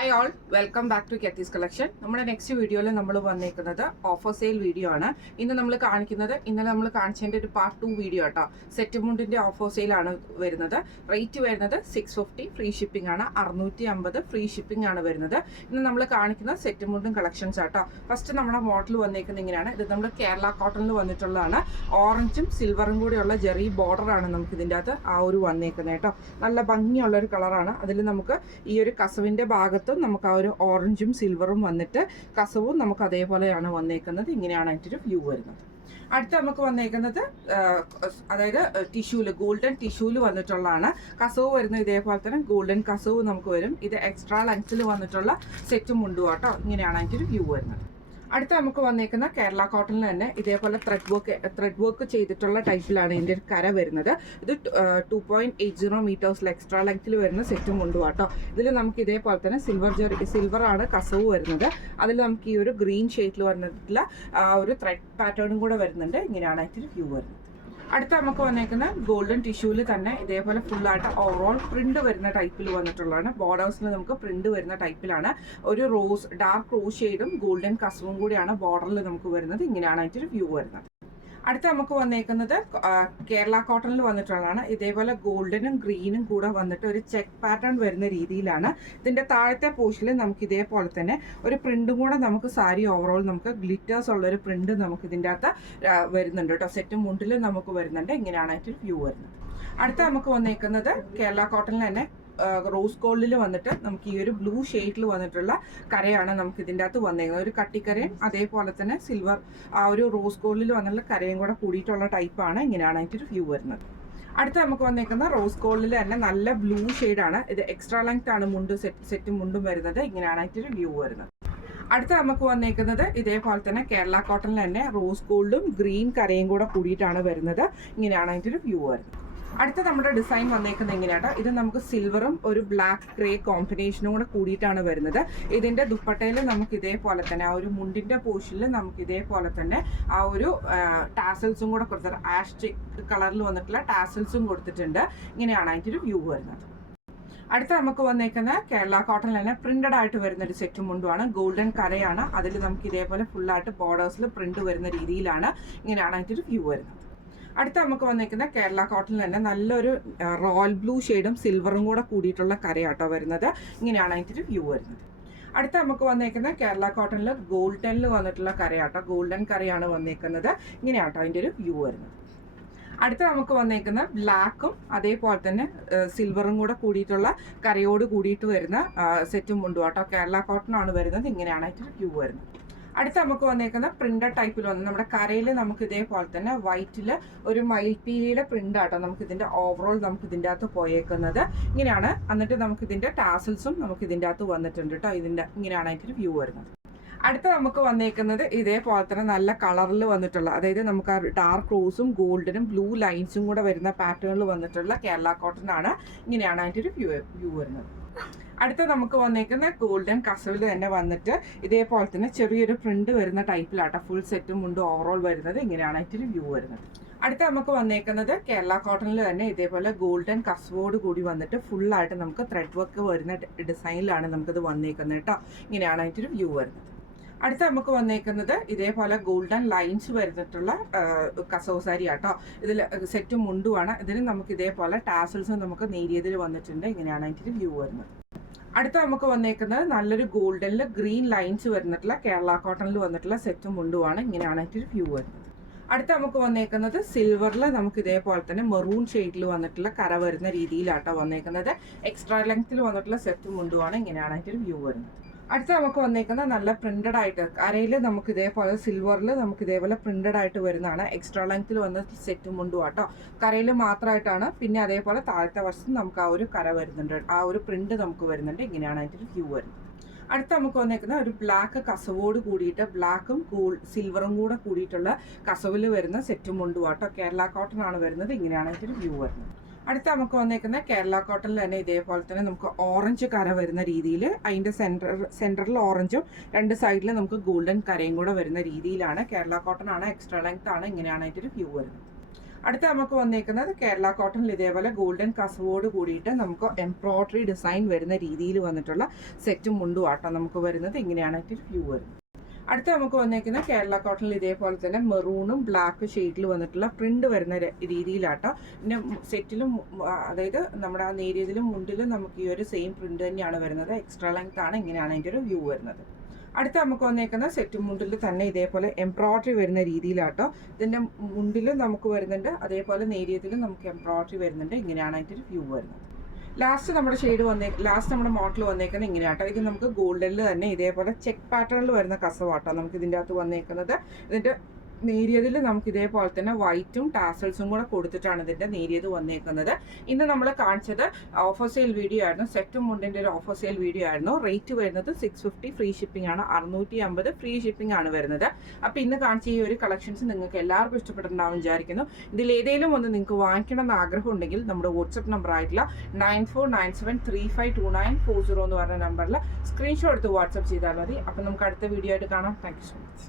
Hi all, welcome back to കെത്തീസ് collection. നമ്മുടെ next വീഡിയോയിൽ നമ്മൾ വന്നേക്കുന്നത് ഓഫർ സെയിൽ വീഡിയോ ആണ്. ഇന്ന് നമ്മൾ കാണിക്കുന്നത് ഇന്നലെ നമ്മൾ കാണിച്ചതിൻ്റെ ഒരു പാർട്ട് 2 വീഡിയോ കേട്ടോ. സെറ്റ് മുണ്ടിൻ്റെ ഓഫർ സെയിലാണ് വരുന്നത്. റേറ്റ് വരുന്നത് 650, ഫ്രീ ഷിപ്പിംഗ് ആണ്. 650 ഫ്രീ ഷിപ്പിംഗ് ആണ് വരുന്നത്. ഇന്ന് നമ്മൾ കാണിക്കുന്ന സെറ്റ് മുണ്ടും കളക്ഷൻസ് ആട്ടോ. ഫസ്റ്റ് നമ്മുടെ മോഡൽ വന്നേക്കുന്നത് ഇങ്ങനെയാണ്. ഇത് നമ്മുടെ കേരള കോട്ടണിൽ വന്നിട്ടുള്ളതാണ്. ഓറഞ്ചും സിൽവറും കൂടിയുള്ള ജെറി ബോർഡറാണ് നമുക്ക് ഇതിൻ്റെ അകത്ത് ആ ഒരു വന്നേക്കുന്നത് കേട്ടോ. നല്ല ഭംഗിയുള്ളൊരു കളറാണ്. അതിൽ നമുക്ക് ഈ ഒരു കസവിൻ്റെ ഭാഗത്ത് നമുക്ക് ആ ഒരു ഓറഞ്ചും സിൽവറും വന്നിട്ട് കസവും നമുക്ക് അതേപോലെയാണ് വന്നേക്കുന്നത്. ഇങ്ങനെയാണ് അതിൻ്റെ ഒരു വ്യൂ വരുന്നത്. അടുത്ത് നമുക്ക് വന്നേക്കുന്നത് അതായത് ടിഷ്യൂല്, ഗോൾഡൻ ടിഷ്യൂല് വന്നിട്ടുള്ളതാണ്. കസവ് വരുന്നത് ഇതേപോലെ തന്നെ ഗോൾഡൻ കസവ് നമുക്ക് വരും. ഇത് എക്സ്ട്രാ ലെങ്ത്തിൽ വന്നിട്ടുള്ള സെറ്റും മുണ്ടും കേട്ടോ. ഇങ്ങനെയാണ് അതിൻ്റെ ഒരു വ്യൂ വരുന്നത്. അടുത്ത നമുക്ക് വന്നേക്കുന്ന കേരള കോട്ടണിൽ തന്നെ ഇതേപോലെ ത്രെഡ് വർക്ക് ചെയ്തിട്ടുള്ള ടൈപ്പിലാണ് ഇതിൻ്റെ ഒരു കര വരുന്നത്. ഇത് 2.80 മീറ്റേഴ്സിൽ എക്സ്ട്രാ ലെങ്ത്തിൽ വരുന്ന സെറ്റും മുണ്ടും കേട്ടോ. ഇതിൽ നമുക്ക് ഇതേപോലെ തന്നെ സിൽവറാണ് കസവ് വരുന്നത്. അതിൽ നമുക്ക് ഈ ഒരു ഗ്രീൻ ഷെയ്ഡിൽ വരുന്നിട്ടുള്ള ഒരു ത്രെഡ് പാറ്റേണും കൂടെ വരുന്നുണ്ട്. ഇങ്ങനെയാണ് അതിൻ്റെ വ്യൂ വരുന്നത്. അടുത്ത നമുക്ക് വന്നേക്കുന്ന ഗോൾഡൻ ടിഷ്യൂവിൽ തന്നെ ഇതേപോലെ ഫുള്ളായിട്ട് ഓവറോൾ പ്രിന്റ് വരുന്ന ടൈപ്പിൽ വന്നിട്ടുള്ളതാണ്. ബോർഡേഴ്സിൽ നമുക്ക് പ്രിന്റ് വരുന്ന ടൈപ്പിലാണ്. ഒരു ഡാർക്ക് റോസ് ഷെയ്ഡും ഗോൾഡൻ കസവും കൂടിയാണ് ബോർഡറിൽ നമുക്ക് വരുന്നത്. ഇങ്ങനെയാണ് അതിൻ്റെ ഒരു വ്യൂ വരുന്നത്. അടുത്ത നമുക്ക് വന്നേക്കുന്നത് കേരള കോട്ടണിൽ വന്നിട്ടുള്ളതാണ്. ഇതേപോലെ ഗോൾഡനും ഗ്രീനും കൂടെ വന്നിട്ട് ഒരു ചെക്ക് പാറ്റേൺ വരുന്ന രീതിയിലാണ്. ഇതിൻ്റെ താഴത്തെ പോർഷനിൽ നമുക്ക് ഇതേപോലെ തന്നെ ഒരു പ്രിന്റും കൂടെ നമുക്ക് സാരി ഓവറോൾ നമുക്ക് ഗ്ലിറ്റേഴ്സ് ഉള്ളൊരു പ്രിന്റ് നമുക്ക് ഇതിൻ്റെ അകത്ത് വരുന്നുണ്ട് കേട്ടോ. സെറ്റും മുണ്ടിൽ നമുക്ക് വരുന്നുണ്ട്. ഇങ്ങനെയാണ് അതിൻ്റെ വ്യൂ വരുന്നത്. അടുത്ത നമുക്ക് വന്നേക്കുന്നത് കേരള കോട്ടണിൽ തന്നെ റോസ് ഗോൾഡിൽ വന്നിട്ട് നമുക്ക് ഈ ഒരു ബ്ലൂ ഷെയ്ഡിൽ വന്നിട്ടുള്ള കരയാണ് നമുക്ക് ഇതിൻ്റെ അകത്ത് വന്നേക്കുന്നത്. ഒരു കട്ടിക്കരയും അതേപോലെ തന്നെ സിൽവർ ആ ഒരു റോസ് ഗോൾഡിൽ വന്നിട്ടുള്ള കരയും കൂടെ കൂടിയിട്ടുള്ള ടൈപ്പാണ്. ഇങ്ങനെയാണ് അതിൻ്റെ ഒരു വ്യൂ വരുന്നത്. അടുത്ത നമുക്ക് വന്നേക്കുന്ന റോസ് ഗോൾഡിൽ തന്നെ നല്ല ബ്ലൂ ഷെയ്ഡാണ്. ഇത് എക്സ്ട്രാ ലെങ്ത് ആണ് മുണ്ട് സെറ്റും മുണ്ടും വരുന്നത്. ഇങ്ങനെയാണ് അതിൻ്റെ ഒരു വ്യൂ വരുന്നത്. അടുത്ത നമുക്ക് വന്നേക്കുന്നത് ഇതേപോലെ തന്നെ കേരള കോട്ടണിൽ തന്നെ റോസ് ഗോൾഡും ഗ്രീൻ കരയും കൂടെ കൂടിയിട്ടാണ് വരുന്നത്. ഇങ്ങനെയാണ് അതിൻ്റെ ഒരു വ്യൂ വരുന്നത്. അടുത്ത നമ്മുടെ ഡിസൈൻ വന്നേക്കുന്നത് എങ്ങനെയാട്ടോ. ഇത് നമുക്ക് സിൽവറും ഒരു ബ്ലാക്ക് ഗ്രേ കോമ്പിനേഷനും കൂടെ കൂടിയിട്ടാണ് വരുന്നത്. ഇതിൻ്റെ ദുപ്പട്ടയിൽ നമുക്ക് ഇതേപോലെ തന്നെ ആ ഒരു മുണ്ടിൻ്റെ പോർഷനിൽ നമുക്ക് ഇതേപോലെ തന്നെ ആ ഒരു ടാസൽസും കൂടെ കൊടുത്തിട്ട് ആഷ് കളറിൽ വന്നിട്ടുള്ള ടാസൽസും കൊടുത്തിട്ടുണ്ട്. ഇങ്ങനെയാണ് അതിൻ്റെ ഒരു വ്യൂ വരുന്നത്. അടുത്ത നമുക്ക് വന്നേക്കുന്ന കേരള കോട്ടണിൽ തന്നെ പ്രിന്റഡ് ആയിട്ട് വരുന്ന ഒരു സെറ്റും മുണ്ടുമാണ്. ഗോൾഡൻ കരയാണ്. അതിൽ നമുക്ക് ഇതേപോലെ ഫുള്ളായിട്ട് ബോർഡേഴ്സിൽ പ്രിന്റ് വരുന്ന രീതിയിലാണ്. ഇങ്ങനെയാണ് അതിൻ്റെ ഒരു വ്യൂ വരുന്നത്. അടുത്ത നമുക്ക് വന്നേക്കുന്ന കേരള കോട്ടണിൽ തന്നെ നല്ലൊരു റോയൽ ബ്ലൂ ഷെയ്ഡും സിൽവറും കൂടെ കൂടിയിട്ടുള്ള കരയാട്ടോ വരുന്നത്. ഇങ്ങനെയാണ് അതിൻ്റെ ഒരു വ്യൂ വരുന്നത്. അടുത്ത നമുക്ക് വന്നേക്കുന്ന കേരള കോട്ടണിൽ ഗോൾഡനിൽ വന്നിട്ടുള്ള കരയാട്ടോ. ഗോൾഡൻ കരയാണ് വന്നേക്കുന്നത്. ഇങ്ങനെയാട്ടോ അതിൻ്റെ ഒരു വ്യൂ വരുന്നത്. അടുത്ത നമുക്ക് വന്നേക്കുന്ന ബ്ലാക്കും അതേപോലെ തന്നെ സിൽവറും കൂടെ കൂടിയിട്ടുള്ള കരയോട് കൂടിയിട്ട് വരുന്ന സെറ്റും മുണ്ടും കേട്ടോ. കേരള കോട്ടൺ ആണ് വരുന്നത്. ഇങ്ങനെയാണ് അതിൻ്റെ വ്യൂ വരുന്നത്. അടുത്ത നമുക്ക് വന്നേക്കുന്ന പ്രിന്റഡ് ടൈപ്പിൽ വന്ന് നമ്മുടെ കരയിൽ നമുക്ക് ഇതേപോലെ തന്നെ വൈറ്റിൽ ഒരു മയിൽപ്പീലിയുടെ പ്രിന്റ് ആട്ടോ നമുക്ക് ഇതിൻ്റെ ഓവറോൾ നമുക്ക് ഇതിൻ്റെ അകത്ത് പോയേക്കുന്നത്. ഇങ്ങനെയാണ്. എന്നിട്ട് നമുക്ക് ഇതിൻ്റെ ടാസൽസും നമുക്ക് ഇതിൻ്റെ അകത്ത് വന്നിട്ടുണ്ട് കേട്ടോ. ഇങ്ങനെയാണ് അതിൻ്റെ വ്യൂ വരുന്നത്. അടുത്ത നമുക്ക് വന്നേക്കുന്നത് ഇതേപോലെ തന്നെ നല്ല കളറിൽ വന്നിട്ടുള്ള, അതായത് നമുക്ക് ആ ഡാർക്ക് റോസും ഗോൾഡനും ബ്ലൂ ലൈൻസും കൂടെ വരുന്ന പാറ്റേണിൽ വന്നിട്ടുള്ള കേരള കോട്ടൺ ആണ്. ഇങ്ങനെയാണ് അതിൻ്റെ ഒരു വ്യൂ വരുന്നത്. അടുത്ത നമുക്ക് വന്നേക്കുന്ന ഗോൾഡൻ കസവിൽ തന്നെ വന്നിട്ട് ഇതേപോലെ തന്നെ ചെറിയൊരു പ്രിന്റ് വരുന്ന ടൈപ്പിലാട്ടോ ഫുൾ സെറ്റും മുണ്ടും ഓവറോൾ വരുന്നത്. ഇങ്ങനെയാണ് അതിൻ്റെ വ്യൂ വരുന്നത്. അടുത്ത നമുക്ക് വന്നേക്കുന്നത് കേരള കോട്ടണിൽ തന്നെ ഇതേപോലെ ഗോൾഡൻ കസവോട് കൂടി വന്നിട്ട് ഫുള്ളായിട്ട് നമുക്ക് ത്രെഡ് വർക്ക് വരുന്ന ഡിസൈനിലാണ് നമുക്കിത് വന്നേക്കുന്നത് കേട്ടോ. ഇങ്ങനെയാണ് അതിൻ്റെ വ്യൂ വരുന്നത്. അടുത്ത നമുക്ക് വന്നേക്കുന്നത് ഇതേപോലെ ഗോൾഡൻ ലൈൻസ് വരുന്നിട്ടുള്ള കസവ് സാരി ആട്ടോ. ഇതിൽ സെറ്റും മുണ്ടുമാണ്. ഇതിന് നമുക്ക് ഇതേപോലെ ടാസൽസ് നമുക്ക് നേരിയതിൽ വന്നിട്ടുണ്ട്. ഇങ്ങനെയാണ് അതിൻ്റെ വ്യൂ വരുന്നത്. അടുത്ത നമുക്ക് വന്നേക്കുന്നത് നല്ലൊരു ഗോൾഡനിൽ ഗ്രീൻ ലൈൻസ് വരുന്നിട്ടുള്ള കേരള കോട്ടണിൽ വന്നിട്ടുള്ള സെറ്റും മുണ്ടുമാണ്. ഇങ്ങനെയാണ് അതിൻ്റെ വ്യൂ വരുന്നത്. അടുത്ത നമുക്ക് വന്നേക്കുന്നത് സിൽവറിൽ നമുക്ക് ഇതേപോലെ തന്നെ മെറൂൺ ഷെയ്ഡിൽ വന്നിട്ടുള്ള കര വരുന്ന രീതിയിലാട്ടോ വന്നേക്കുന്നത്. എക്സ്ട്രാ ലെങ്ത്തിൽ വന്നിട്ടുള്ള സെറ്റും മുണ്ടുമാണ്. ഇങ്ങനെയാണ് അതിൻ്റെ വ്യൂ വരുന്നത്. അടുത്ത നമുക്ക് വന്നേക്കുന്ന നല്ല പ്രിന്റഡ് ആയിട്ട് കരയിൽ നമുക്ക് ഇതേപോലെ സിൽവറിൽ നമുക്ക് ഇതേപോലെ പ്രിന്റഡ് ആയിട്ട് വരുന്നതാണ്. എക്സ്ട്രാ ലെങ്ത്തിൽ വന്ന സെറ്റും മുണ്ടും ആട്ടോ. കരയിൽ മാത്രമായിട്ടാണ്. പിന്നെ അതേപോലെ താഴത്തെ വശത്ത് നമുക്ക് ആ ഒരു കര വരുന്നുണ്ട്. ആ ഒരു പ്രിന്റ് നമുക്ക് വരുന്നുണ്ട്. ഇങ്ങനെയാണ് അതിൻ്റെ വ്യൂ വരുന്നത്. അടുത്ത നമുക്ക് വന്നേക്കുന്ന ഒരു ബ്ലാക്ക് കസവോട് കൂടിയിട്ട് ബ്ലാക്കും സിൽവറും കൂടെ കൂടിയിട്ടുള്ള കസവിൽ വരുന്ന സെറ്റും മുണ്ടും ആട്ടോ. കേരള കോട്ടൺ ആണ് വരുന്നത്. ഇങ്ങനെയാണ് അതിൻ്റെ വ്യൂ വരുന്നത്. അടുത്ത നമുക്ക് വന്നേക്കുന്ന കേരള കോട്ടണിൽ തന്നെ ഇതേപോലെ തന്നെ നമുക്ക് ഓറഞ്ച് കര വരുന്ന രീതിയിൽ അതിൻ്റെ സെൻറ്ററിൽ ഓറഞ്ചും രണ്ട് സൈഡിൽ നമുക്ക് ഗോൾഡൻ കരയും കൂടെ വരുന്ന രീതിയിലാണ്. കേരള കോട്ടൺ ആണ്. എക്സ്ട്രാ ലെങ്ത് ആണ്. ഇങ്ങനെയാണ് അതിൻ്റെ വ്യൂ വരുന്നത്. അടുത്ത നമുക്ക് വന്നേക്കുന്നത് കേരള കോട്ടണിൽ ഇതേപോലെ ഗോൾഡൻ കസവോട് കൂടിയിട്ട് നമുക്ക് എംബ്രോയ്ഡറി ഡിസൈൻ വരുന്ന രീതിയിൽ വന്നിട്ടുള്ള സെറ്റും മുണ്ടും ആട്ടോ നമുക്ക് വരുന്നത്. ഇങ്ങനെയാണ് അതിൻ്റെ വ്യൂ വരുന്നത്. അടുത്ത നമുക്ക് വന്നേക്കുന്ന കേരള കോട്ടണിൽ ഇതേപോലെ തന്നെ മെറൂണും ബ്ലാക്ക് ഷെയ്ഡിൽ വന്നിട്ടുള്ള പ്രിന്റ് വരുന്ന രീതിയിലാട്ടോ. പിന്നെ സെറ്റിലും അതായത് നമ്മുടെ ആ നേരിയതിലും മുണ്ടിലും നമുക്ക് ഈ ഒരു സെയിം പ്രിന്റ് തന്നെയാണ് വരുന്നത്. എക്സ്ട്രാ ലെങ്ത് ആണ്. ഇങ്ങനെയാണ് അതിൻ്റെ ഒരു വ്യൂ വരുന്നത്. അടുത്ത നമുക്ക് വന്നേക്കുന്ന സെറ്റ് മുണ്ടിൽ തന്നെ ഇതേപോലെ എംബ്രോയ്ഡറി വരുന്ന രീതിയിലാട്ടോ. ഇതിൻ്റെ മുണ്ടിലും നമുക്ക് വരുന്നുണ്ട്, അതേപോലെ നേരിയതിലും നമുക്ക് എംബ്രോയ്ഡറി വരുന്നുണ്ട്. ഇങ്ങനെയാണ് അതിൻ്റെ ഒരു വ്യൂ വരുന്നത്. ലാസ്റ്റ് നമ്മുടെ മോഡൽ വന്നേക്കുന്നത് ഇങ്ങനെയാട്ടോ. ഇത് നമുക്ക് ഗോൾഡനിൽ തന്നെ ഇതേപോലെ ചെക്ക് പാറ്റേണിൽ വരുന്ന കസവാട്ടോ നമുക്ക് ഇതിൻ്റെ അകത്ത് വന്നേക്കുന്നത്. ഇതിൻ്റെ നേരിയതിൽ നമുക്ക് ഇതേപോലെ തന്നെ വൈറ്റും ടാസൽസും കൂടെ കൊടുത്തിട്ടാണ് ഇതിൻ്റെ നേരിയത് വന്നേക്കുന്നത്. ഇന്ന് നമ്മൾ കാണിച്ചത് ഓഫർ സെയിൽ വീഡിയോ ആയിരുന്നു. സെറ്റും മുണ്ടിൻ്റെ ഒരു ഓഫർ സെയിൽ വീഡിയോ ആയിരുന്നു. റേറ്റ് വരുന്നത് 650, ഫ്രീ ഷിപ്പിംഗ് ആണ്. 650 ഫ്രീ ഷിപ്പിംഗ് ആണ് വരുന്നത്. അപ്പോൾ ഇന്ന് കാണിച്ച ഈ ഒരു കളക്ഷൻസ് നിങ്ങൾക്ക് എല്ലാവർക്കും ഇഷ്ടപ്പെട്ടിട്ടുണ്ടാവും വിചാരിക്കുന്നു. ഇതിൽ ഏതെങ്കിലും ഒന്ന് നിങ്ങൾക്ക് വാങ്ങിക്കണം എന്ന് ആഗ്രഹം ഉണ്ടെങ്കിൽ നമ്മുടെ വാട്സപ്പ് നമ്പർ ആയിട്ടുള്ള 9497352940 എന്ന് പറഞ്ഞ നമ്പറിൽ സ്ക്രീൻഷോട്ട് എടുത്ത് വാട്സപ്പ് ചെയ്താൽ മതി. അപ്പോൾ നമുക്ക് അടുത്ത വീഡിയോ ആയിട്ട് കാണാം. Thank you so much.